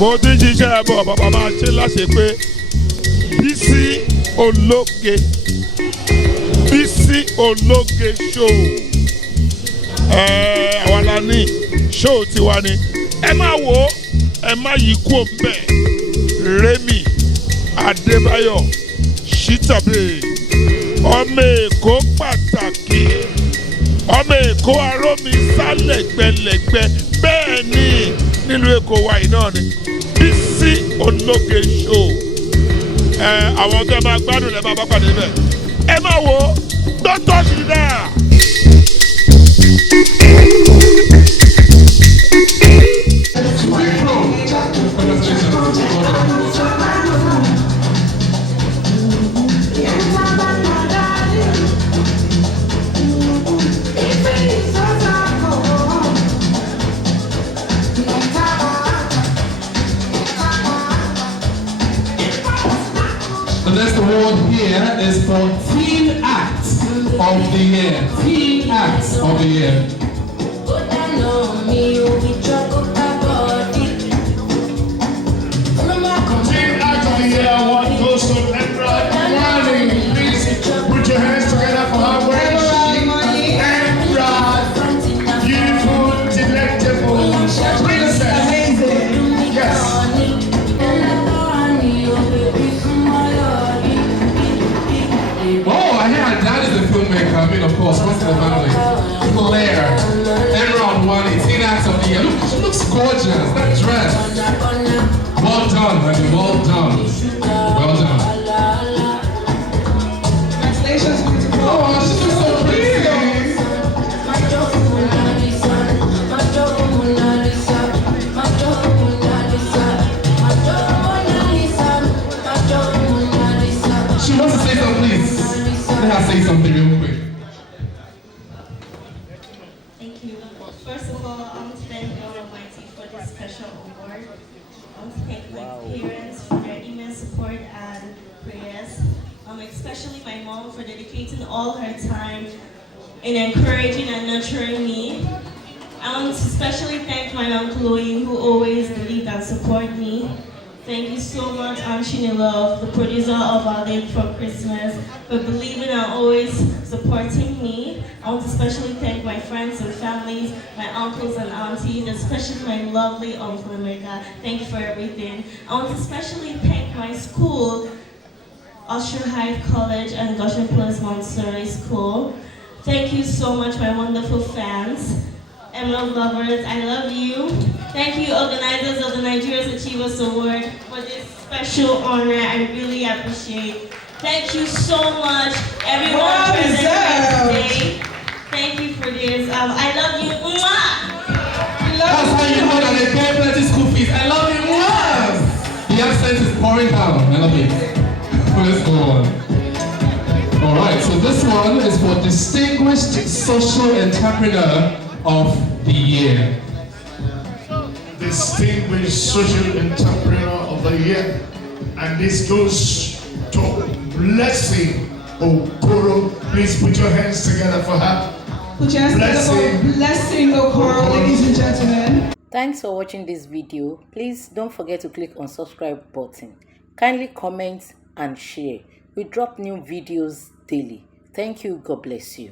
Mo ti ń ṣiṣẹ́ bọ̀ bàbá máa ṣe láṣẹ pé Bisi ológe Bisi ológe show. Àwa la ní show tiwa ni. Ẹ má wò ó, ẹ má yí kú òǹbẹ̀. Remi Adébáyọ̀ Shitabe ọmọ Èkó pàtàkì ọmọ Èkó arómi sálẹ̀gbẹ̀lẹ̀gbẹ̀ bẹ́ẹ̀ ni nílùú Èkó wa yìí náà ni Bisi ológe show. Àwọn tó ẹ máa gbádùn ẹ máa bá pàdé bẹ́ẹ̀. Ẹ má wò ó, don't touch it there. The next award here is for Teen Act of the Year. Teen Act of the Year. Teen Act of the Year award goes to Emra Rani. Please put your hands together for her wearing chic. Emra, beautiful, delectable princess. Yes. Oh, I hear that is a filmmaker. I mean, of course, what's the family? Claire. Enron Wani, Teen Act of the Year. Look, she looks gorgeous. That dress. Well done, honey. Well done. Well done. Congratulations, beautiful. Oh, she looks so pretty. She wants to say something, please. Let her say something real quick. Thank you. First of all, I want to thank God Almighty for this special award. I want to thank my parents for their immense support and prayers. Especially my mom for dedicating all her time in encouraging and nurturing me. I want to especially thank my Aunt Chloe, who always believed and supported me. Thank you so much, Aunt Shinilove, the producer of Our Day for Christmas, for believing and always supporting me. I want to especially thank my friends and families, my uncles and aunties, especially my lovely Uncle America. Thank you for everything. I want to especially thank my school, Usher Hyde College and Goshen Plus Montessori School. Thank you so much, my wonderful fans. Emerald lovers, I love you. Thank you, organizers of the Nigeria's Achievers Award, for this special honor. I really appreciate. Thank you so much, everyone present here today. Thank you for this. I love you. Mwah! That's how you know that they pay plenty school fees. I love you. Yes. The accent is pouring down. I love it. Let's go on. Alright, so this one is for Distinguished Social Entrepreneur of the Year. Distinguished Social Entrepreneur of the Year. And this goes to Blessing Okoro. Please put your hands together for her. Put your hands together for Blessing Okoro, ladies and gentlemen. Thanks for watching this video. Please don't forget to click on subscribe button. Kindly comment and share. We drop new videos daily. Thank you. God bless you.